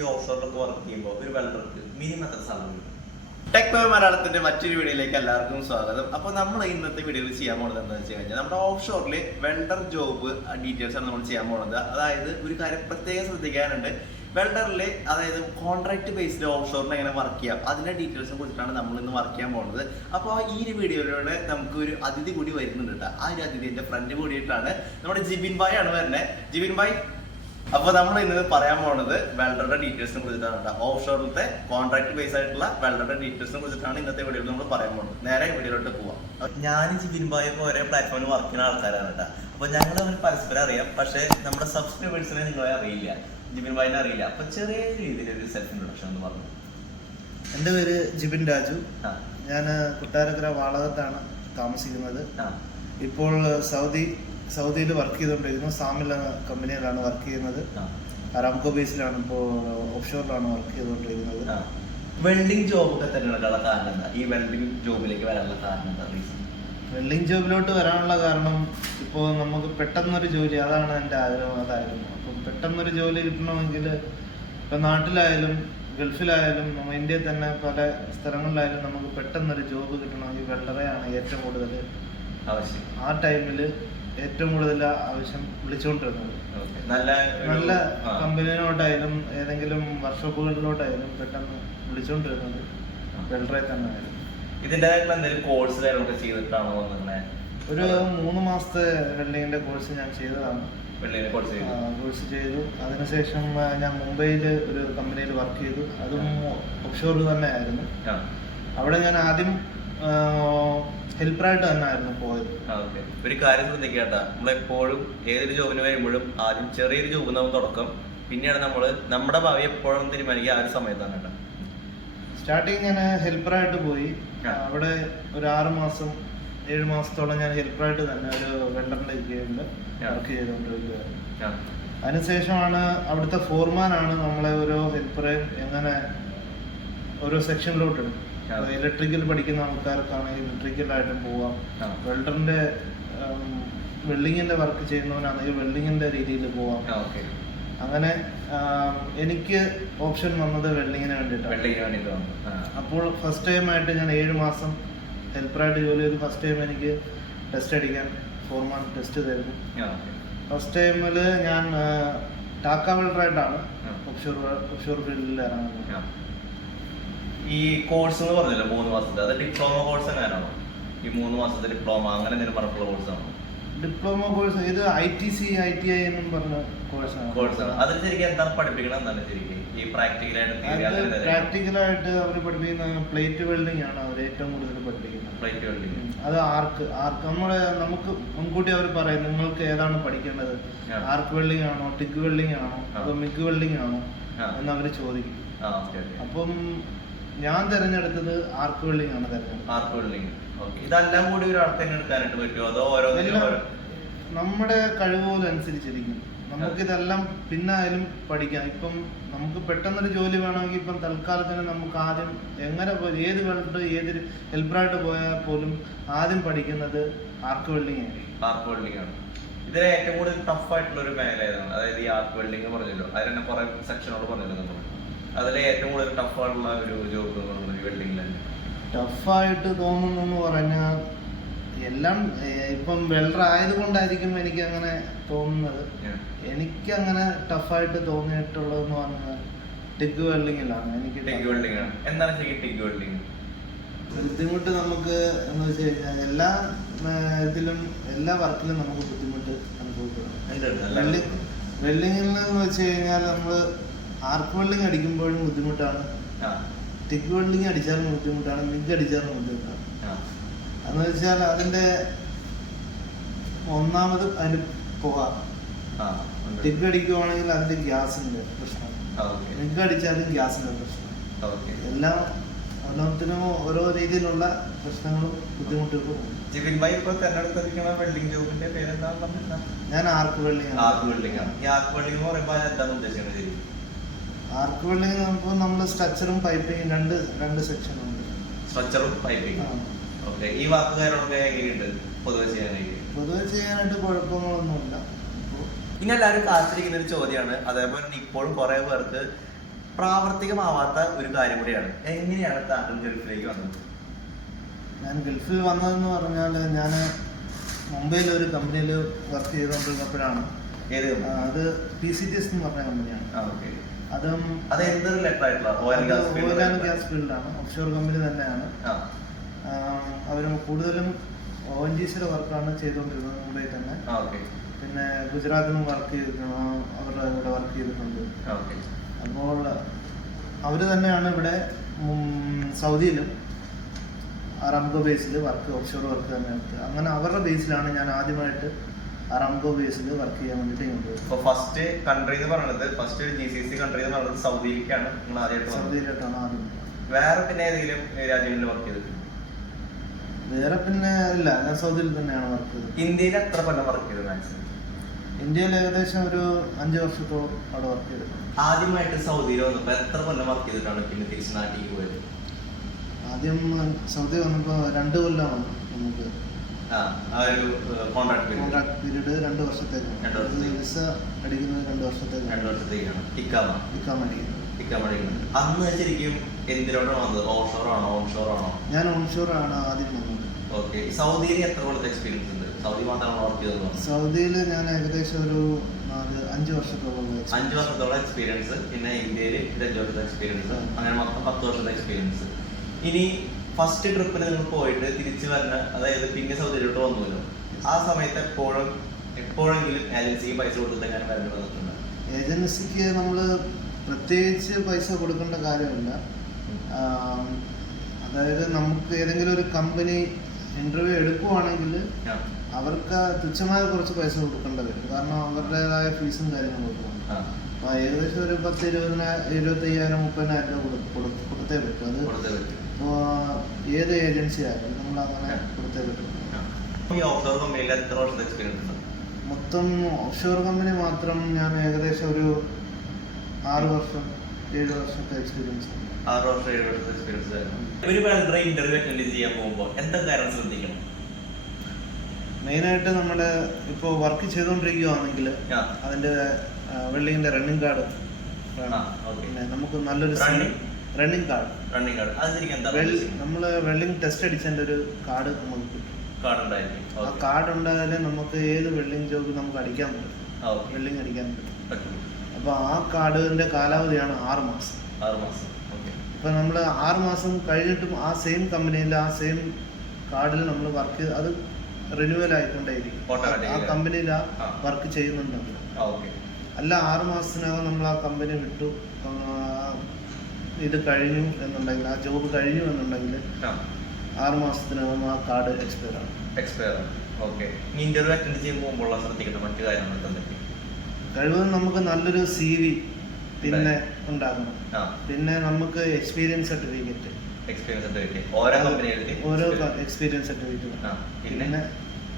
ഈ ഓഫ്ഷോറിലൊക്കെ വർക്ക് ചെയ്യുമ്പോൾ ഒരു വെള്ളർക്ക് മിനിമം എത്ര സാലറി ടെക് പേ മലയാളത്തിന്റെ മറ്റൊരു വീഡിയോയിലേക്ക് എല്ലാവർക്കും സ്വാഗതം. അപ്പൊ നമ്മൾ ഇന്നത്തെ വീഡിയോയിൽ ചെയ്യാൻ പോകുന്നത് എന്താണെന്ന് വെച്ച് കഴിഞ്ഞാൽ നമ്മുടെ ഓഫ് ഷോറിൽ വെൽഡർ ജോബ് ഡീറ്റെയിൽസ് ആണ് നമ്മൾ ചെയ്യാൻ പോകുന്നത് അതായത് ഒരു കാര്യം പ്രത്യേകം ശ്രദ്ധിക്കാനുണ്ട്. വെൽഡറിൽ അതായത് കോൺട്രാക്ട് ബേസ്ഡ് ഓഫ് ഷോറിന് എങ്ങനെ വർക്ക് ചെയ്യാം അതിന്റെ ഡീറ്റെയിൽസിനെ കുറിച്ചിട്ടാണ് നമ്മൾ ഇന്ന് വർക്ക് ചെയ്യാൻ പോകുന്നത് അപ്പോൾ ഈ ഒരു വീഡിയോയിലൂടെ നമുക്ക് ഒരു അതിഥി കൂടി വരുന്നുണ്ട് കേട്ടോ. ആ ഒരു അതിഥി എന്റെ ഫ്രണ്ട് കൂടിയിട്ടാണ് നമ്മുടെ ജിബിൻ ഭായ് ആണ് വരുന്നത് ജിബിൻ ഭായ് അപ്പൊ നമ്മൾ ഇന്ന് പറയാൻ പോകുന്നത് വെൽഡറുടെ ഡീറ്റെയിൽസിനെ കുറിച്ചിട്ടാണ് കേട്ടോ. ഓഫ് ഷോറിലത്തെ കോൺട്രാക്ട് ബേസ് ആയിട്ടുള്ള വെൽഡറുടെ ഡീറ്റെയിൽസിനെ കുറിച്ചിട്ടാണ് ഇന്നത്തെ വീഡിയോയിൽ നമ്മൾ പറയാൻ പോകുന്നത് നേരെ വീഡിയോയിലോട്ട് പോവാം. ഞാൻ ജിബിൻ ബായ് ഒക്കെ ഒരേ പ്ലാറ്റ്ഫോമിൽ വർക്ക് ചെയ്യുന്ന ആൾക്കാരാണ് കേട്ടോ. അപ്പൊ ഞങ്ങൾ അവർ പരസ്പരം അറിയാം. പക്ഷേ നമ്മുടെ സബ്സ്ക്രൈബേഴ്സിനെ നിങ്ങളെ അറിയില്ല. ജിബിൻ ബായിനെ അറിയില്ല. അപ്പൊ ചെറിയ രീതിയിൽ ഒരു സെൽഫ് ഇൻട്രൊഡക്ഷൻ എന്ന് പറഞ്ഞു. എന്റെ പേര് ജിബിൻ രാജു. ഞാൻ കുട്ടാരക്കര വാളകത്താണ് താമസിക്കുന്നത്. ഇപ്പോൾ സൗദി സൗദിയിൽ വർക്ക് ചെയ്തുകൊണ്ടിരിക്കുന്നു. സാമിൽ എന്ന കമ്പനിയിലാണ് വർക്ക് ചെയ്യുന്നത്. അറാംകോ ബേസിലാണ് ഇപ്പോൾ ഓഫ്ഷോറിലാണ് വർക്ക് ചെയ്തുകൊണ്ടിരിക്കുന്നത്. വെൽഡിംഗ് ജോബ് ഒക്കെ തിരഞ്ഞെടുക്കാനുള്ള കാരണം എന്താ? ഈ വെൽഡിംഗ് ജോബിലേക്ക് വരാനുള്ള കാരണം എന്താ? റീസൺ വെൽഡിംഗ് ജോബിലോട്ട് വരാനുള്ള കാരണം ഇപ്പോൾ നമുക്ക് പെട്ടെന്നൊരു ജോലി അതാണ് എന്റെ ആഗ്രഹം അതായിരുന്നു. അപ്പം പെട്ടെന്നൊരു ജോലി കിട്ടണമെങ്കിൽ ഇപ്പം നാട്ടിലായാലും ഗൾഫിലായാലും നമ്മൾ ഇന്ത്യയിൽ തന്നെ പല സ്ഥലങ്ങളിലായാലും നമുക്ക് പെട്ടെന്നൊരു ജോബ് കിട്ടണമെങ്കിൽ വെള്ളറയാണ് ഏറ്റവും കൂടുതൽ ആവശ്യം. ആ ടൈമിൽ ഏറ്റവും കൂടുതൽ ആവശ്യം വിളിച്ചുകൊണ്ടിരുന്നത്. നല്ല നല്ല. കമ്പനിയിലോട്ടായാലും ഏതെങ്കിലും വർക്ക്ഷോപ്പുകളിലോട്ടായാലും പെട്ടെന്ന് വിളിച്ചുകൊണ്ടിരുന്നത് വെൽഡറെ തന്നെ ആയിരുന്നു ഇതിന്റേതായിട്ടുള്ള എന്തെങ്കിലും കോഴ്സ് കാര്യങ്ങളൊക്കെ ചെയ്തിട്ടാണോ വന്നിങ്ങനെ ഒരു മൂന്ന് മാസത്തെ വെൽഡിങ്ങിന്റെ കോഴ്സ് ഞാൻ ചെയ്തതാണ്. കോഴ്സ് ചെയ്തു. അതിനുശേഷം ഞാൻ മുംബൈയിൽ ഒരു കമ്പനിയിൽ വർക്ക് ചെയ്തു. അതും ഓഫ്ഷോർ തന്നെ ആയിരുന്നു അവിടെ ഞാൻ ആദ്യം ഹെൽപ്പറായിട്ട് തന്നെ ആയിരുന്നു പോയത് ഒരു കാര്യം ശ്രദ്ധിക്കട്ടാ. നമ്മളെപ്പോഴും ഏതൊരു ജോബിന് വരുമ്പോഴും ആദ്യം ചെറിയൊരു ജോബ് നമ്മൾ തുടക്കം. പിന്നെയാണ് നമ്മൾ നമ്മുടെ ഭാവി എപ്പോഴും തീരുമാനിക്കുക ആ ഒരു സമയത്താണ് കേട്ടോ. സ്റ്റാർട്ടിങ് ഞാൻ ഹെൽപ്പറായിട്ട് പോയി. അവിടെ ഒരു ആറ് മാസം ഏഴ് മാസത്തോളം ഞാൻ ഹെൽപ്പറായിട്ട് തന്നെ ഒരു വെണ്ടറിന്റെ കീഴിൽ വർക്ക് ചെയ്തുകൊണ്ടിരിക്കുകയായിരുന്നു അതിനുശേഷമാണ് അവിടുത്തെ ഫോർമാനാണ് നമ്മളെ ഓരോ ഹെൽപ്പറെയും എങ്ങനെ ഓരോ സെക്ഷനിലോട്ട് ആ. ഇലക്ട്രിക്കൽ പഠിക്കുന്ന ആൾക്കാർക്കാണെങ്കിൽ ഇലക്ട്രിക്കലായിട്ടും പോവാം. വെൽഡറിന്റെ വെൽഡിങ്ങിന്റെ വർക്ക് ചെയ്യുന്നവനാണെങ്കിൽ വെൽഡിങ്ങിന്റെ രീതിയിൽ പോവാം. അങ്ങനെ എനിക്ക് ഓപ്ഷൻ വന്നത് വെൽഡിങ്ങിന് വേണ്ടിയിട്ടാണ്. അപ്പോൾ ഫസ്റ്റ് ടൈം ആയിട്ട് ഞാൻ ഏഴ് മാസം ഹെൽപ്പറായിട്ട് ജോലി ചെയ്ത് ഫസ്റ്റ് ടൈം എനിക്ക് ടെസ്റ്റ് അടിക്കാൻ ഫോർ മന്ത് ടെസ്റ്റ് തരുന്നു. ഫസ്റ്റ് ടൈമിൽ ഞാൻ ടാക്ക വെൽഡറായിട്ടാണ്. ഒഫ്ഷോർ ഒഫ്ഷോർ ഫീൽഡിൽ ഇറങ്ങുന്നത്. ഈ കോഴ്സ് എന്ന് പറഞ്ഞല്ലോ മൂന്ന് മാസത്തെ? അത് ഡിപ്ലോമ കോഴ്സ് എങ്ങനെയാണോ ഈ മൂന്ന് മാസത്തെ ഡിപ്ലോമ അങ്ങനെ എന്തെങ്കിലും പറഞ്ഞിട്ടുള്ള കോഴ്സ് ആണോ? ഡിപ്ലോമ കോഴ്സ് ഇത് I T C I T I എന്നും പറഞ്ഞ കോഴ്സാണ് കോഴ്സാണ് അതിൽ ശരിക്കും എന്താണ് പഠിപ്പിക്കണം എന്താണ് ശരിക്കും? ഈ പ്രാക്ടിക്കലായിട്ട് പ്രാക്ടിക്കലായിട്ട് അവർ പഠിപ്പിക്കുന്ന പ്ലേറ്റ് വെൽഡിംഗ് ആണ് അവർ ഏറ്റവും കൂടുതൽ പഠിപ്പിക്കുന്നത്. പ്ലേറ്റ് വെൽഡിങ് അത് ആർക്ക് ആർക്ക് നമ്മുടെ നമുക്ക് മുൻകൂട്ടി അവർ പറയും നിങ്ങൾക്ക് ഏതാണ് പഠിക്കേണ്ടത്. ആർക്ക് വെൽഡിംഗ് ആണോ ടിക്ക് വെൽഡിംഗ് ആണോ. അതോ മിഗ് വെൽഡിംഗ് ആണോ. എന്ന് അവർ ചോദിക്കും. അപ്പം ഞാൻ തിരഞ്ഞെടുത്തത് ആർക്ക് വെൽഡിംഗ് ആണ് തിരഞ്ഞെടുത്തത്? ആർക്ക് വെൽഡിംഗ് ഓക്കെ ഇതെല്ലാം കൂടി ഒരാൾക്ക് തന്നെ എടുക്കാനായിട്ട് പറ്റുമോ അതോ ഓരോന്നിനും ഓരോ നമ്മുടെ കഴിവുപോലെ അനുസരിച്ചിരിക്കും. നമുക്കിതെല്ലാം പിന്നായാലും പഠിക്കാം. ഇപ്പം നമുക്ക് പെട്ടെന്നൊരു ജോലി വേണമെങ്കിൽ ഇപ്പം തൽക്കാലത്തിന് നമുക്ക് ആദ്യം എങ്ങനെ പോ- ഏത് വെൽഡ് ഏത് ഹെൽപ്പറായിട്ട് പോയാൽ പോലും ആദ്യം പഠിക്കുന്നത് ആർക്ക് വെൽഡിംഗ് ആയിരിക്കും ആർക്ക് വെൽഡിംഗ് ആണ് ഇതിലെ ഏറ്റവും കൂടുതൽ ടഫ് ആയിട്ടുള്ള ഒരു മേഖല ഏതാണ്? അതായത് ഈ ആർക്ക് വെൽഡിംഗ് പറഞ്ഞല്ലോ. അതിൽ തന്നെ കുറെ സെക്ഷനോട് പറഞ്ഞല്ലോ നമ്മൾ അതിൽ ഏറ്റവും കൂടുതൽ ടഫ് ആയിട്ടുള്ള ഒരു ജോബ് ഈ വെൽഡിംഗിൽ തന്നെ ടഫായിട്ട് തോന്നുന്നു പറഞ്ഞാൽ എല്ലാം ഇപ്പം വെൽഡർ ആയതുകൊണ്ടായിരിക്കും എനിക്ക് അങ്ങനെ തോന്നുന്നത് എനിക്ക് അങ്ങനെ ടഫായിട്ട് തോന്നിയിട്ടുള്ളതെന്ന് പറഞ്ഞാൽ ടിഗ് വെൽഡിങ്ങിലാണ് എനിക്ക് ടിഗ് വെൽഡിംഗ് ആണ്. എന്താണ് ശരിക്കും ടിഗ് വെൽഡിംഗ് ബുദ്ധിമുട്ട് നമുക്ക് എന്ന് വെച്ച് കഴിഞ്ഞാൽ എല്ലാ ഇതിലും എല്ലാ വർക്കിലും നമുക്ക് ബുദ്ധിമുട്ട് അനുഭവപ്പെടും. വെൽഡിങ് വെൽഡിങ്ങിൽ നിന്ന് വെച്ച് കഴിഞ്ഞാൽ നമ്മൾ ആർക്ക് വെള്ളിങ് അടിക്കുമ്പോഴും ബുദ്ധിമുട്ടാണ്. ആ. വെള്ളിങ് അടിച്ചാലും ബുദ്ധിമുട്ടാണ് മിഗ് അടിച്ചാലും ബുദ്ധിമുട്ടാണ്. അതെന്ന് വെച്ചാൽ അതിന്റെ ഒന്നാമത് അതിന് പുക. ടിഗ് അടിക്കുവാണെങ്കിൽ അതിന്റെ ഗ്യാസിന്റെ പ്രശ്നം. മിഗ് അടിച്ചാലും ഗ്യാസിന്റെ പ്രശ്നം. എല്ലാം ഓരോത്തിനും ഓരോ രീതിയിലുള്ള പ്രശ്നങ്ങളും ബുദ്ധിമുട്ടുകളും ഉണ്ട്. ജിബിൻ ഭായി ഇപ്പൊ തെരഞ്ഞെടുത്തിരിക്കുന്ന വെൽഡിംഗ് ജോബിന്റെ പേരെന്താണെന്ന് പറഞ്ഞാൽ ഞാൻ ആർക്ക് വെള്ളിങ് ആർക്ക് വെൽഡിംഗ് ആണ്. ഈ ആർക്ക് വെൽഡിംഗ് എന്ന് പറയുമ്പോൾ ഉദ്ദേശിക്കുന്നത് ആർക്ക് വെൽഡിംഗ് നമുക്ക് നമ്മൾ സ്ട്രക്ചറും പൈപ്പിങ്ങും രണ്ട് രണ്ട് സെക്ഷൻ ഉണ്ട്. സ്ട്രക്ചറും പൈപ്പിംഗ്. ഓക്കെ ഈ വാക്കുകാരൊക്കെ എങ്ങനെയുണ്ട്? പൊതുവെ ചെയ്യാനായിട്ട്? പൊതുവെ ചെയ്യാനായിട്ട് കുഴപ്പങ്ങളൊന്നുമില്ല. ഇനി എല്ലാവരും കാത്തിരിക്കുന്ന ഒരു ചോദ്യമാണ്. അതേപോലെ തന്നെ ഇപ്പോഴും കുറെ പേർക്ക് പ്രാവർത്തികമാവാത്ത ഒരു കാര്യം കൂടിയാണ്. എങ്ങനെയാണ് താങ്കൾ ഗൾഫിലേക്ക് വന്നത്? ഞാൻ ഗൾഫിൽ വന്നതെന്ന് പറഞ്ഞാൽ ഞാൻ മുംബൈയിൽ ഒരു കമ്പനിയിൽ വർക്ക് ചെയ്തുകൊണ്ടിരുന്നപ്പോഴാണ്. ഏത് അത് പി സി ടി എസ് എന്ന് പറഞ്ഞ കമ്പനിയാണ് ആ ഓക്കെ അതും അത് എന്ത് റിലേറ്റഡ് ആയിട്ടുള്ള oil gas oil and gas ഫീൽഡാണ് ഓഫ്ഷോർ കമ്പനി തന്നെയാണ്. അവർ കൂടുതലും ഒ എൻ ജി സിയുടെ വർക്കാണ് ചെയ്തുകൊണ്ടിരുന്നത് മുംബൈ തന്നെ. പിന്നെ ഗുജറാത്തിനും വർക്ക് ചെയ്തിട്ടുണ്ട് അവരുടെ ഇവിടെ വർക്ക് ചെയ്തിട്ടുണ്ട്. അപ്പോൾ അവർ തന്നെയാണ് ഇവിടെ സൗദിയിലും Aramco base work offshore work തന്നെ എടുത്തത്. അങ്ങനെ അവരുടെ ബേസിലാണ് ഞാൻ ആദ്യമായിട്ട് അറാംകോ ബേസിൽ വർക്ക് ചെയ്യാൻ വേണ്ടിയിട്ട് ഇങ്ങോട്ട് ഫസ്റ്റ് കൺട്രി എന്ന് പറയുന്നത് first G C C country എന്ന് പറയുന്നത് സൗദിയിലേക്കാണ് നിങ്ങൾ ആദ്യമായിട്ട് സൗദിയിലേക്കാണ് സൗദിയിലോട്ടാണ് ആദ്യം. വേറെ പിന്നെ ഏതെങ്കിലും രാജ്യങ്ങളിൽ വർക്ക് ചെയ്തിട്ടുണ്ട് വേറെ പിന്നെ ഇല്ല ഞാൻ സൗദിയിൽ തന്നെയാണ് വർക്ക് ചെയ്തത്. ഇന്ത്യയിൽ എത്ര കൊല്ലം വർക്ക് ചെയ്തത് മാക്സിമം ഇന്ത്യയിൽ ഏകദേശം ഒരു അഞ്ച് വർഷത്തോളം അവിടെ വർക്ക് ചെയ്തിട്ടുണ്ട്. ആദ്യമായിട്ട് സൗദിയിൽ വന്നപ്പോൾ എത്ര കൊല്ലം വർക്ക് ചെയ്തിട്ടാണ് പിന്നെ തിരിച്ച് നാട്ടിലേക്ക് പോയത്? ആദ്യം സൗദി വന്നപ്പോൾ രണ്ട് കൊല്ലമാണ് നമുക്ക് കോൺട്രാക്ട് പീരീഡ് രണ്ട് വർഷത്തേക്കാണ്. രണ്ട് വർഷത്തേക്ക്. വിസ അടിക്കുന്നത് രണ്ട് വർഷത്തേക്കാണ്. രണ്ടു വർഷത്തേക്കാണ്. ടിക്കാമ നിൽക്കാൻ അടിക്കുന്നത്. ടിക്കാമ അടിക്കുന്നത്. അന്ന് ശരിക്കും എന്തിനോടാണ് വന്നത്? ഓഫ്ഷോർ ആണോ? ഓൺഷോർ ആണോ? ഞാൻ ഓൺഷോർ ആണ് ആദ്യം വന്നത്. ഓക്കെ സൗദിയിൽ എത്ര കൊല്ലത്തെ എക്സ്പീരിയൻസ് ഉണ്ട്? സൗദി മാത്രമാണ് വർക്ക് ചെയ്തത് സൗദിയിൽ ഞാൻ ഏകദേശം ഒരു നാല് അഞ്ച് വർഷത്തോളം അഞ്ചു അഞ്ച് വർഷത്തോളം എക്സ്പീരിയൻസ് പിന്നെ ഇന്ത്യയിൽ അഞ്ച് വർഷത്തെ എക്സ്പീരിയൻസ് അങ്ങനെ മൊത്തം പത്ത് വർഷത്തെ എക്സ്പീരിയൻസ് ഇനി ഫസ്റ്റ് ട്രിപ്പിൽ നിങ്ങൾ പോയിട്ട് തിരിച്ചു വരണ അതായത് പിന്നെ സൗദിയിലോട്ട് വന്നുവല്ലോ ആ സമയത്ത് എപ്പോഴും എപ്പോഴെങ്കിലും ഏജൻസിക്ക് പൈസ കൊടുത്തിട്ടാണ് വരേണ്ടി വന്നിട്ടുണ്ട്. ഏജൻസിക്ക് നമ്മൾ പ്രത്യേകിച്ച് പൈസ കൊടുക്കേണ്ട കാര്യമില്ല. അതായത് നമുക്ക് ഏതെങ്കിലും ഒരു കമ്പനി ഇന്റർവ്യൂ എടുക്കുവാണെങ്കിൽ അവർക്ക് തുച്ഛമായ കുറച്ച് പൈസ കൊടുക്കേണ്ടി വരും. കാരണം അവരുടേതായ ഫീസും കാര്യങ്ങളും കൊടുക്കണം അപ്പൊ ഏകദേശം ഒരു പത്ത് ഇരുപതിനായിരം ഇരുപത്തി അയ്യായിരം മുപ്പതിനായിരം രൂപ കൊടു- കൊടു- കൊടുത്തേ പറ്റും. അത് ഏത് ഏജൻസി ആയാലും നമ്മൾ അങ്ങനെ. ഓഫ്ഷോർ കമ്പനിയിൽ എത്ര വർഷത്തെ എക്സ്പീരിയൻസ് മൊത്തം ഓഫ്ഷോർ കമ്പനി മാത്രം ഞാൻ ഏകദേശം ഒരു ആറ് വർഷം ഏഴ് വർഷത്തെ എക്സ്പീരിയൻസ് ഉണ്ട് ആറ് വർഷം ഏഴ് വർഷത്തെ എക്സ്പീരിയൻസ് ആയിരുന്നു ഒരു വെൽഡർ ഇന്റർവ്യൂ അറ്റൻഡ് ചെയ്യാൻ പോകുമ്പോൾ എന്തൊക്കെ കാര്യം ശ്രദ്ധിക്കണം മെയിനായിട്ട് നമ്മുടെ ഇപ്പോൾ വർക്ക് ചെയ്തുകൊണ്ടിരിക്കുകയാണെങ്കിൽ അതിന്റെ അതിന്റെ വെള്ളിങ്ങിന്റെ റണ്ണിങ് കാർഡ്. പിന്നെ നമുക്ക് നല്ലൊരു Running? Running card running card അത് ശരിക്കും എന്താ നമ്മൾ വെള്ളിങ് ടെസ്റ്റ് അടിച്ചതിന്റെ ഒരു കാർഡ് നമുക്ക് കിട്ടും. കാർഡ് ഉണ്ടായിരിക്കും ആ കാർഡ് ഉണ്ടായാലേ നമുക്ക് ഏത് വെള്ളിങ് ജോബ് നമുക്ക് അടിക്കാൻ പറ്റും? വെള്ളിങ് അടിക്കാൻ പറ്റും. അപ്പോൾ ആ കാർഡിന്റെ കാലാവധിയാണ് ആറ് മാസം. ആറ് മാസം. ഓക്കെ. ഇപ്പം നമ്മൾ ആറ് മാസം കഴിഞ്ഞിട്ടും ആ സെയിം കമ്പനിയിൽ ആ സെയിം കാർഡിൽ നമ്മൾ വർക്ക് ചെയ്ത് അത് റിന്യൂവൽ ആയിക്കൊണ്ടേയിരിക്കും. ആ. കമ്പനിയിൽ ആ. വർക്ക് ചെയ്യുന്നുണ്ടെങ്കിൽ അല്ല ആറ് മാസത്തിനകം നമ്മൾ ആ കമ്പനി വിട്ടു. ആ, ഇത് കഴിഞ്ഞു എന്നുണ്ടെങ്കിൽ ആ ജോബ് കഴിഞ്ഞു എന്നുണ്ടെങ്കിൽ ആറ് മാസത്തിനകം ആ കാർഡ് എക്സ്പയർ ആണ്. എക്സ്പയർ ഓക്കെ ഇനി ഇന്റർവ്യൂ അറ്റൻഡ് ചെയ്യുമ്പോൾ ശ്രദ്ധിക്കുന്ന മറ്റു കാര്യങ്ങൾ കഴിവതും നമുക്ക് നല്ലൊരു സി വി പിന്നെ ഉണ്ടാക്കണം. പിന്നെ നമുക്ക് എക്സ്പീരിയൻസ് സർട്ടിഫിക്കറ്റ് എക്സ്പീരിയൻസ് സർട്ടിഫിക്കറ്റ് ഓരോ കമ്പനികൾക്ക് ഓരോ എക്സ്പീരിയൻസ് സർട്ടിഫിക്കറ്റ് പിന്നെ?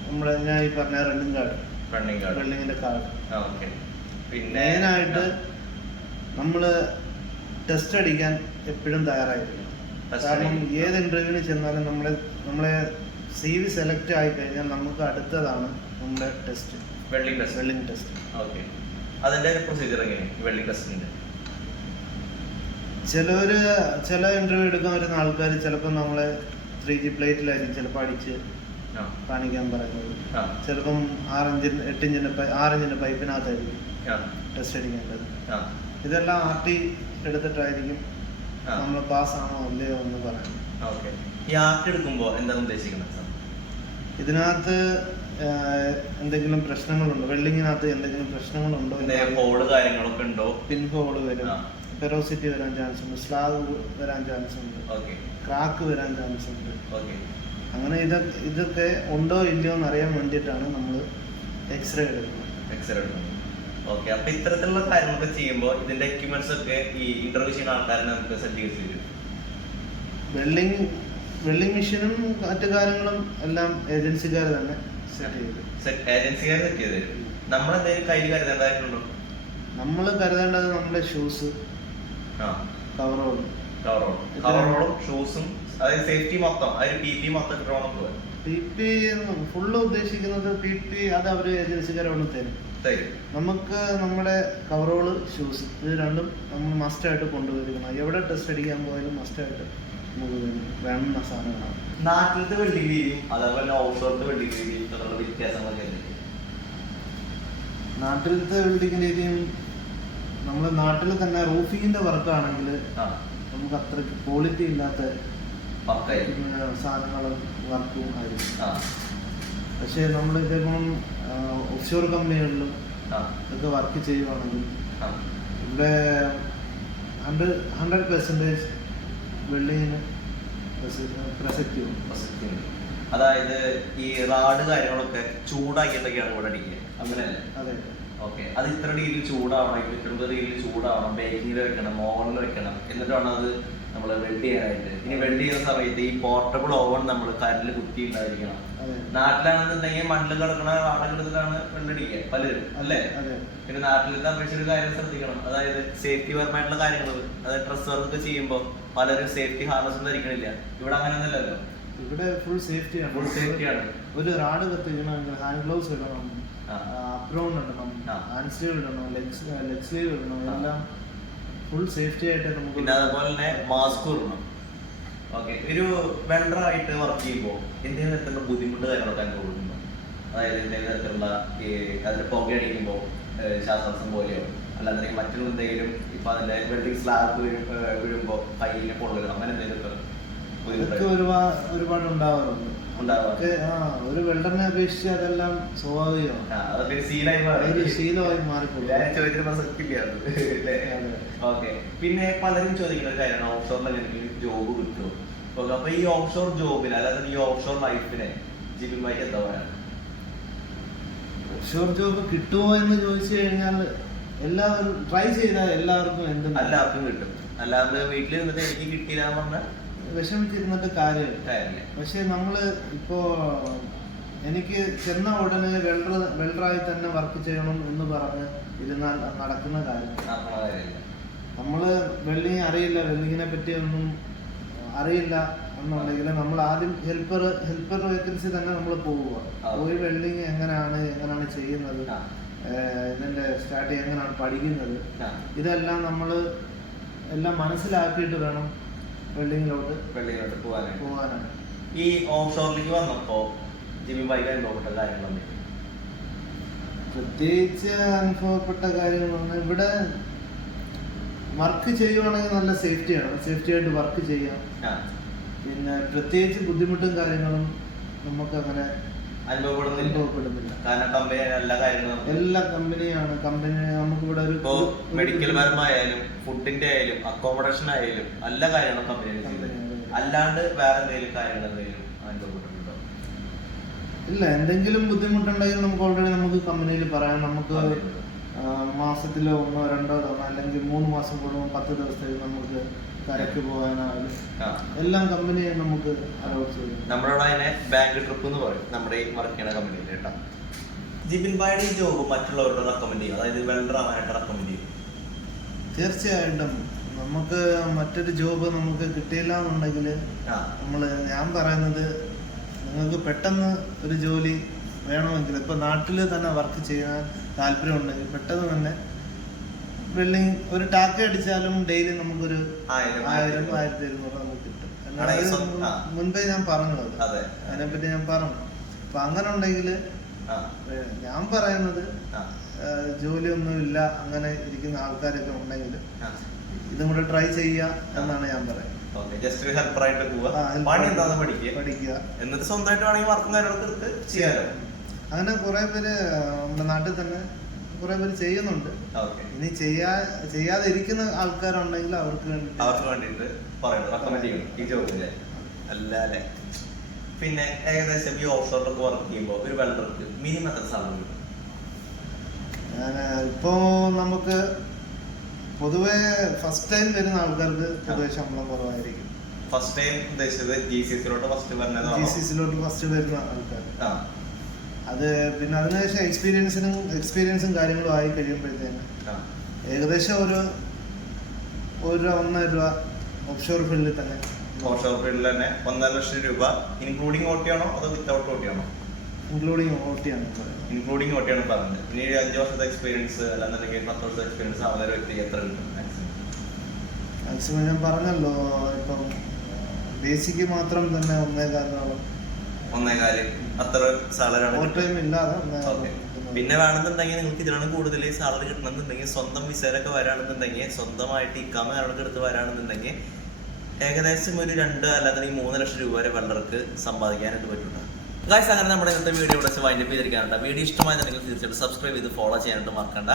നമ്മൾ ഞാൻ ഈ പറഞ്ഞ റണ്ണിങ് കാർഡ് റണ്ണിങ് കാർഡ് റണ്ണിങ്ങിന്റെ കാർഡ് പിന്നെ മെയിനായിട്ട് നമ്മൾ ടെസ്റ്റ് അടിക്കാൻ എപ്പോഴും തയ്യാറായിരിക്കും കാരണം. ഏത് ഇന്റർവ്യൂവിന് ചെന്നാലും നമ്മളെ നമ്മളെ സി വി സെലക്ട് ആയി കഴിഞ്ഞാൽ നമുക്ക് അടുത്തതാണ് നമ്മുടെ test welding test welding test okay അതിന്റെ പ്രൊസീജിയർ എങ്ങനെയാണ് വെള്ളിംഗ് ടെസ്റ്റിന്റെ ചിലവര് ചില ഇന്റർവ്യൂ എടുക്കാൻ വരുന്ന ആൾക്കാർ ചിലപ്പോൾ നമ്മളെ ത്രീ ജി പ്ലേറ്റിലായിരിക്കും ചിലപ്പോൾ അടിച്ച് കാണിക്കാൻ പറയുന്നത്. ചിലപ്പം ആറിഞ്ചിന് എട്ടിഞ്ചിന്റെ ആറഞ്ചിന്റെ പൈപ്പിനകത്തായിരിക്കും ടെസ്റ്റ് അടിക്കേണ്ടത്. ഇതെല്ലാം ആർ ടി എടുത്തിട്ടായിരിക്കും നമ്മൾ പാസ് ആണോ അല്ലയോ എന്ന് പറയാം ഓക്കെ. ഈ ആർട്ട് എടുക്കുമ്പോൾ എന്താണ് ഉദ്ദേശിക്കുന്നത്? ഇതിനകത്ത് എന്തെങ്കിലും പ്രശ്നങ്ങളുണ്ടോ? വെള്ളിങ്ങിനകത്ത് എന്തെങ്കിലും പ്രശ്നങ്ങളുണ്ടോ ഹോൾ കാര്യങ്ങളൊക്കെ ഉണ്ടോ? പിൻ വരും. പെറോസിറ്റി വരാൻ ചാൻസ് ഉണ്ട് സ്ലാഗ് വരാൻ ചാൻസ് ഉണ്ട് ക്രാക്ക് വരാൻ ചാൻസ് ഉണ്ട് അങ്ങനെ ഇത് ഇതൊക്കെ ഉണ്ടോ ഇല്ലയോ എന്ന് അറിയാൻ വേണ്ടിയിട്ടാണ് നമ്മൾ എക്സ്റേ എടുക്കുന്നത്. എക്സ്റേ എടുക്കുന്നത്. ഓക്കെ അപ്പൊ ഇത്തരത്തിലുള്ള കാര്യങ്ങളൊക്കെ ചെയ്യുമ്പോൾ ഇതിന്റെ എക്യുപ്മെന്റ്സ് ഒക്കെ ഈ ഇന്റർവ്യൂ ചെയ്യുന്ന ആൾക്കാരെ നമുക്ക് സജ്ജീകരിച്ച് തരും. വെള്ളിങ് വെള്ളിങ് മെഷീനും മറ്റു കാര്യങ്ങളും എല്ലാം ഏജൻസിക്കാർ തന്നെ സെറ്റ് ചെയ്തു ഏജൻസിക്കാർ സെറ്റ് ചെയ്ത് തരും. നമ്മളെന്തെങ്കിലും കയ്യിൽ കരുതേണ്ടതായിട്ടുണ്ടോ? നമ്മൾ കരുതേണ്ടത് നമ്മുടെ ഷൂസ് കവറോളും കവറോളും കവറോളും ഷൂസും അതായത് സേഫ്റ്റി മൊത്തം അതായത് പി പി മൊത്തം പോകാം പി പി ഫുള്ള് ഉദ്ദേശിക്കുന്നത് പി പി അത് അവർ ഏജൻസിക്കാരോട് തരും. നമുക്ക് നമ്മുടെ കവറോൾ ഷൂസ് ഇത് രണ്ടും നമ്മൾ മസ്റ്റായിട്ട് കൊണ്ടുവരിക്കണം എവിടെ ടെസ്റ്റ് അടിക്കാൻ പോയാലും മസ്റ്റായിട്ട് നമുക്ക് വേണ്ടുന്ന സാധനങ്ങളാണ്. നാട്ടിലത്തെ വെൽഡിംഗ് രീതിയും അതേപോലെ ഓഫ്ഷോറിന്റെ വെൽഡിംഗ് രീതിയും തമ്മിലുള്ള വ്യത്യാസങ്ങളൊക്കെ? നാട്ടിലത്തെ ബിൽഡിംഗ് രീതിയും നമ്മൾ നാട്ടിൽ തന്നെ റൂഫിങ്ങിന്റെ വർക്കാണെങ്കിൽ നമുക്ക് അത്രയ്ക്ക് ക്വാളിറ്റി ഇല്ലാത്ത സാധനങ്ങളും വർക്കും ആ. പക്ഷേ നമ്മൾ ഇതിപ്പം ഓഫ്ഷോർ കമ്പനികളിലും ഇതൊക്കെ ഒക്കെ വർക്ക് ചെയ്യുവാണെങ്കിൽ ഇവിടെ ഹൺഡ്രഡ് ഹൺഡ്രഡ് പെർസെന്റേജ് വെള്ളിങ്ങിന് പ്രസക്തി പ്രസക്തിയുണ്ട്. അതായത് ഈ റാഡ് കാര്യങ്ങളൊക്കെ ചൂടാക്കിയിട്ടൊക്കെയാണ് ഇവിടെ അടിക്കുക അങ്ങനെയല്ലേ? അതെ. ഓക്കെ. അത് ഇത്ര ഡിഗ്രി ചൂടാവണം ഇത്ര ഡിഗ്രി ചൂടാവണം ബേക്കിങ്ങിൽ വെക്കണം ഓവണിൽ വെക്കണം. എന്നിട്ടാണ് അത് നമ്മൾ വെൽഡ് ചെയ്യാനായിട്ട്. ഇനി വെൽഡ് ചെയ്യുന്ന സമയത്ത് ഈ പോർട്ടബിൾ ഓവൺ നമ്മൾ കരണ്ടിൽ കുത്തി ഉണ്ടായിരിക്കണം നാട്ടിലാണെന്നുണ്ടെങ്കിൽ മണ്ണിൽ കിടക്കണ വാടകെടുത്തിട്ടാണ് വെള്ളടിക്കുക പലരും അല്ലേ? പിന്നെ നാട്ടിലത്തെ അപേക്ഷിച്ച് ഒരു കാര്യം ശ്രദ്ധിക്കണം. അതായത് സേഫ്റ്റി പരമായിട്ടുള്ള കാര്യങ്ങൾ അതായത് ഡ്രസ് വർക്ക് ചെയ്യുമ്പോൾ പലരും സേഫ്റ്റി ഹാർനസ് ധരിക്കണില്ല. ഇവിടെ അങ്ങനെ ഒന്നുമില്ലല്ലോ ഇവിടെ ഫുൾ സേഫ്റ്റിയാണ് ഫുൾ സേഫ്റ്റിയാണ് ഒരു റാഡ് കത്തിക്കണമെങ്കിൽ ഹാൻഡ് ഗ്ലൗസ് ഇടണം. അപ്രോൺ ഇടണം. ഹാൻഡ് സ്ലീവ് ഇടണം ലെഗ്സ് ലെഗ് സ്ലീവ് ഇടണം എല്ലാം ഫുൾ സേഫ്റ്റി ആയിട്ട് നമുക്ക് പിന്നെ അതുപോലെ തന്നെ മാസ്ക് ഇടണം. ഓക്കെ ഒരു വെണ്ടറായിട്ട് വർക്ക് ചെയ്യുമ്പോൾ എന്തെങ്കിലും തരത്തിലുള്ള ബുദ്ധിമുട്ട് കാര്യങ്ങളൊക്കെ അനുഭവപ്പെടുന്നുണ്ടോ അതായത് എന്തെങ്കിലും തരത്തിലുള്ള ഈ അതിന്റെ പുക അടിക്കുമ്പോൾ ശ്വാസസം പോലെയോ? അല്ലാന്നുണ്ടെങ്കിൽ മറ്റുള്ള എന്തെങ്കിലും ഇപ്പൊ അതിന്റെ വെൽഡിംഗ് സ്ലാബ് വീഴുമ്പോൾ കയ്യിലെ പൊള്ളുകൾ അങ്ങനെ എന്തെങ്കിലുമൊക്കെ ബുദ്ധിമുട്ട് ഒരുപാട് ഒരുപാട് ഉണ്ടാവാറുണ്ട്. ഒരു വെൽഡറിനെ അപേക്ഷിച്ച് അതെല്ലാം സ്വാഭാവികമാണ്. ശീലമായി മാറിപ്പോകും. പിന്നെ പലരും ചോദിക്കുന്ന ഒരു കാര്യമാണ് ഓഫ്ഷോറിൽ എനിക്ക് ജോബ് കിട്ടുമോ? അപ്പൊ ഈ ഓഫ്ഷോർ ജോബിന് അതായത് ഈ ഓഫ്ഷോർ ലൈഫിനെ ജിബിമായി എന്താ പറയാ? ഓഫ്ഷോർ ജോബ് കിട്ടുമോ എന്ന് ചോദിച്ചു കഴിഞ്ഞാൽ എല്ലാവരും ട്രൈ ചെയ്താൽ എല്ലാവർക്കും എന്തും എല്ലാവർക്കും കിട്ടും. അല്ലാതെ വീട്ടിൽ നിന്നിട്ട് എനിക്ക് കിട്ടിയില്ല എന്ന് പറഞ്ഞാൽ വിഷമിച്ചിരുന്നിട്ട് കാര്യമില്ല കാര്യമില്ല പക്ഷെ നമ്മൾ ഇപ്പോ എനിക്ക് ചെന്ന ഉടനെ വെൽഡർ വെൽഡറായി തന്നെ വർക്ക് ചെയ്യണം എന്ന് പറഞ്ഞ് ഇരുന്നാൽ നടക്കുന്ന കാര്യം. നമ്മൾ വെൽഡിങ് അറിയില്ല വെൽഡിങ്ങിനെ പറ്റി ഒന്നും അറിയില്ല എന്നുണ്ടെങ്കിൽ നമ്മൾ ആദ്യം ഹെൽപ്പർ ഹെൽപ്പർ വേക്കൻസി തന്നെ നമ്മൾ പോവുക. പോയി വെൽഡിങ് എങ്ങനെയാണ് എങ്ങനെയാണ് ചെയ്യുന്നത്? ഇതിന്റെ സ്റ്റാർട്ട് എങ്ങനെയാണ് പഠിക്കുന്നത്. ഇതെല്ലാം നമ്മൾ എല്ലാം മനസ്സിലാക്കിയിട്ട് വേണം വെൽഡിങ്ങിലോട്ട് വെള്ളിയിലോട്ട് പോകാനായിട്ട്. പോകാനാണ്. ഈ ഓഫ്ഷോറിലേക്ക് വന്നപ്പോ ജിബി ബൈക്ക് അനുഭവപ്പെട്ട കാര്യങ്ങളൊന്നും പ്രത്യേകിച്ച് അനുഭവപ്പെട്ട കാര്യം ഇവിടെ വർക്ക് ചെയ്യുവാണെങ്കിൽ നല്ല സേഫ്റ്റിയാണ്. സേഫ്റ്റി ആയിട്ട് വർക്ക് ചെയ്യാം. പിന്നെ പ്രത്യേകിച്ച് ബുദ്ധിമുട്ടും കാര്യങ്ങളും നമുക്ക് അങ്ങനെ അനുഭവപ്പെടുന്നില്ല. കാരണം കമ്പനി എല്ലാ കാര്യങ്ങളും നമുക്ക് എല്ലാ കമ്പനിയാണ് കമ്പനി നമുക്കിവിടെ ഒരു ഇപ്പോ ഒരു- മെഡിക്കൽ പരമായാലും ഫുഡിന്റെ ആയാലും അക്കോമഡേഷൻ ആയാലും എല്ലാ കാര്യങ്ങളും കമ്പനി അല്ലാണ്ട് വേറെ എന്തെങ്കിലും കാര്യങ്ങൾ എന്തെങ്കിലും അനുഭവപ്പെട്ടിട്ടുണ്ടോ? ഇല്ല എന്തെങ്കിലും ബുദ്ധിമുട്ടുണ്ടെങ്കിൽ നമുക്ക് ഓൾറെഡി നമുക്ക് കമ്പനിയിൽ പറയാം. നമുക്ക് മാസത്തിലോ ഒന്നോ രണ്ടോ തവണ അല്ലെങ്കിൽ മൂന്ന് മാസം കൂടുമ്പോൾ പത്ത് ദിവസത്തേക്ക് നമുക്ക് കരയ്ക്ക് പോകാനായാലും എല്ലാം കമ്പനി നമുക്ക് അലൗ ചെയ്യും. നമ്മുടെ അതിനെ ബാങ്ക് ട്രിപ്പ് എന്ന് പറയും. നമ്മുടെ ഈ വർക്ക് ചെയ്യുന്ന കമ്പനിയിൽ കേട്ടോ. ജിബിൻ ബായുടെ ഈ ജോബ് മറ്റുള്ളവരോട് റെക്കമെൻഡ് ചെയ്യും അതായത് വെൽഡർ ആവാനായിട്ട് റെക്കമെൻഡ് ചെയ്യും തീർച്ചയായിട്ടും. നമുക്ക് മറ്റൊരു ജോബ് നമുക്ക് കിട്ടിയില്ല എന്നുണ്ടെങ്കിൽ നമ്മൾ ഞാൻ പറയുന്നത് നിങ്ങൾക്ക് പെട്ടെന്ന് ഒരു ജോലി വേണമെങ്കിൽ ഇപ്പൊ നാട്ടിൽ തന്നെ വർക്ക് ചെയ്യാൻ താല്പര്യം ഉണ്ടെങ്കിൽ പെട്ടെന്ന് തന്നെ ബിൽഡിംഗ് ഒരു ടാക്ക അടിച്ചാലും ഡെയിലി നമുക്കൊരു ആയിരം ആയിരം ആയിരത്തി ഇരുന്നൂറ് നമുക്ക് കിട്ടും. മുൻപേ ഞാൻ പറഞ്ഞു അത്. അതെ അതിനെപ്പറ്റി ഞാൻ പറഞ്ഞു. അപ്പൊ അങ്ങനെ ഉണ്ടെങ്കിൽ ഞാൻ പറയുന്നത് ജോലി ഒന്നും ജോലിയൊന്നും ഇല്ല അങ്ങനെ ഇരിക്കുന്ന ആൾക്കാരൊക്കെ ഉണ്ടെങ്കിൽ ഇതും കൂടെ ട്രൈ ചെയ്യുക എന്നാണ് ഞാൻ പറയുന്നത്. ജസ്റ്റ് ഒരു പോവുക പണി ആയിട്ട് എന്താണെന്ന് പഠിക്കുക പഠിക്കുക. എന്നിട്ട് സ്വന്തമായിട്ട് വേണമെങ്കിൽ വർക്കും കാര്യങ്ങളൊക്കെ എടുത്ത് ചെയ്യാലോ. അങ്ങനെ കുറെ പേര് നമ്മുടെ നാട്ടിൽ തന്നെ കുറെ പേര് ചെയ്യുന്നുണ്ട്. ഇനി ചെയ്യാ ചെയ്യാതെ ഇരിക്കുന്ന ആൾക്കാരുണ്ടെങ്കിൽ അവർക്ക് വേണ്ടി അവർക്ക് വേണ്ടിയിട്ട് പറയണം റെക്കമെൻഡ് ചെയ്യണം. ഈ പിന്നെ ഏകദേശം ഈ ഓഫ്ഷോറിലൊക്കെ വർക്ക് ചെയ്യുമ്പോൾ ഒരു വെള്ളർക്ക് മിനിമം എത്ര സാലറി കിട്ടും? ഇപ്പോ നമുക്ക് പൊതുവെ ഫസ്റ്റ് ടൈം വരുന്ന ആൾക്കാർക്ക് പൊതുവെ ശമ്പളം കുറവായിരിക്കും. ഫസ്റ്റ് ടൈം ഉദ്ദേശിച്ചത് ജി സി സിയിലോട്ട് ഫസ്റ്റ് ജി പറഞ്ഞതാണോ സി സിലോട്ട് ഫസ്റ്റ് വരുന്ന ആൾക്കാർ അത് പിന്നെ അതിനുശേഷം എക്സ്പീരിയൻസിനും എക്സ്പീരിയൻസും കാര്യങ്ങളും ആയി കഴിയുമ്പോഴത്തേന് ഏകദേശം ഒരു ഒരു രൂപ ഒന്നര രൂപ ഓഫ്ഷോർ ഫീൽഡിൽ തന്നെ. ഓഫ്ഷോർ ഫീൽഡിൽ തന്നെ ഒന്നര ലക്ഷം രൂപ ഇൻക്ലൂഡിങ് ഓട്ടിയാണോ അതോ വിത്തൗട്ട് ഓട്ടിയാണോ ഇൻക്ലൂഡിങ് ഓട്ടിയാണ് ഇൻക്ലൂഡിംഗ് ഇൻക്ലൂഡിങ് ഒക്കെയാണ് പറഞ്ഞത്. പിന്നെ ഒരു അഞ്ച് വർഷത്തെ എക്സ്പീരിയൻസ് അല്ലാന്നുണ്ടെങ്കിൽ പത്ത് വർഷത്തെ എക്സ്പീരിയൻസ് അവരെ വ്യക്തി എത്ര കിട്ടും? മാക്സിമം മാക്സിമം ഞാൻ പറഞ്ഞല്ലോ ഇപ്പം ബേസിക് മാത്രം തന്നെ ഒന്നേ കാരണമാണ് ഒന്നേകാൽ അത്ര സാലറി ഇല്ലാതെ. പിന്നെ വേണമെന്നുണ്ടെങ്കിൽ നിങ്ങൾക്ക് ഇതിലാണ് കൂടുതൽ സാലറി കിട്ടണമെന്നുണ്ടെങ്കിൽ സ്വന്തം വിസയിലൊക്കെ വരാണെന്നുണ്ടെങ്കിൽ സ്വന്തമായിട്ട് ഇക്കാമ കാര്യങ്ങളൊക്കെ എടുത്ത് വരാണെന്നുണ്ടെങ്കിൽ ഏകദേശം ഒരു രണ്ട് അല്ലാതെ മൂന്ന് ലക്ഷം രൂപ വരെ വെള്ളർക്ക് സമ്പാദിക്കാനായിട്ട് പറ്റുന്നുണ്ട് ഗായ്സ് അങ്ങനെ നമ്മുടെ ഇന്നത്തെ വീഡിയോ ഇവിടെ വൈൻഡപ്പ് ചെയ്തിരിക്കാനുണ്ട് വീഡിയോ ഇഷ്ടമായിട്ടുണ്ടെങ്കിൽ തീർച്ചയായിട്ടും സബ്സ്ക്രൈബ് ചെയ്ത് ഫോളോ ചെയ്യാനായിട്ട് മറക്കണ്ട.